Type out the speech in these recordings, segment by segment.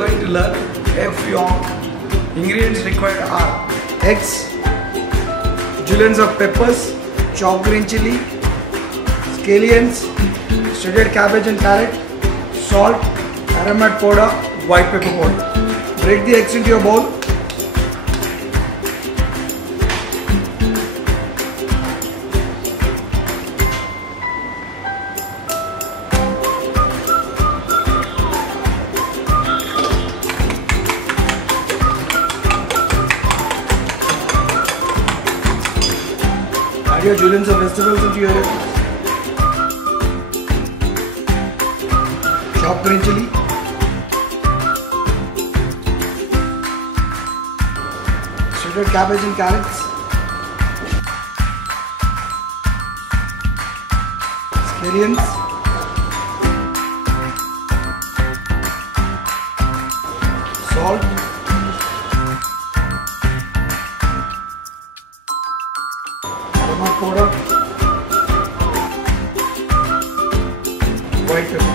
going to learn a few ingredients required are eggs, julienne of peppers, chopped green chilli, scallions, shredded cabbage and carrot, salt, aromate powder, white pepper powder. Break the eggs into your bowl. Add your julienne of vegetables into your chopped green chilli, shredded cabbage and carrots, scallions, salt, aromate powder, white pepper.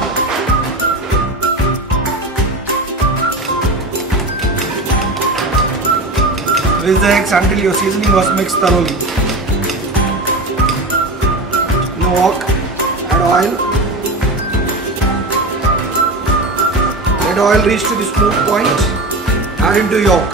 Whisk the eggs until your seasoning was mixed thoroughly. Now wok, add oil. Let oil reach to the smooth point. Add into yolk.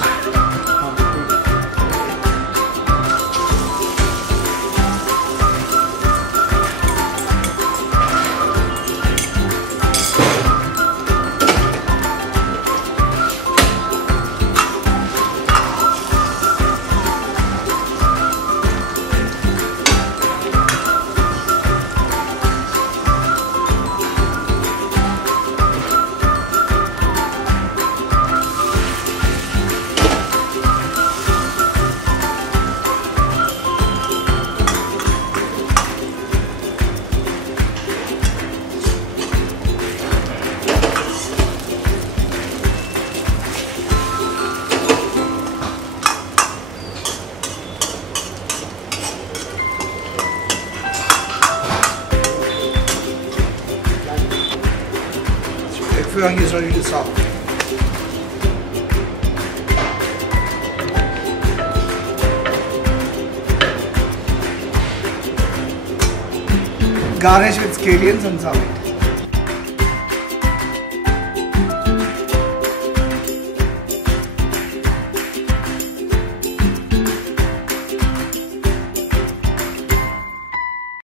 Egg is ready to serve. Garnish with scallions and serve it.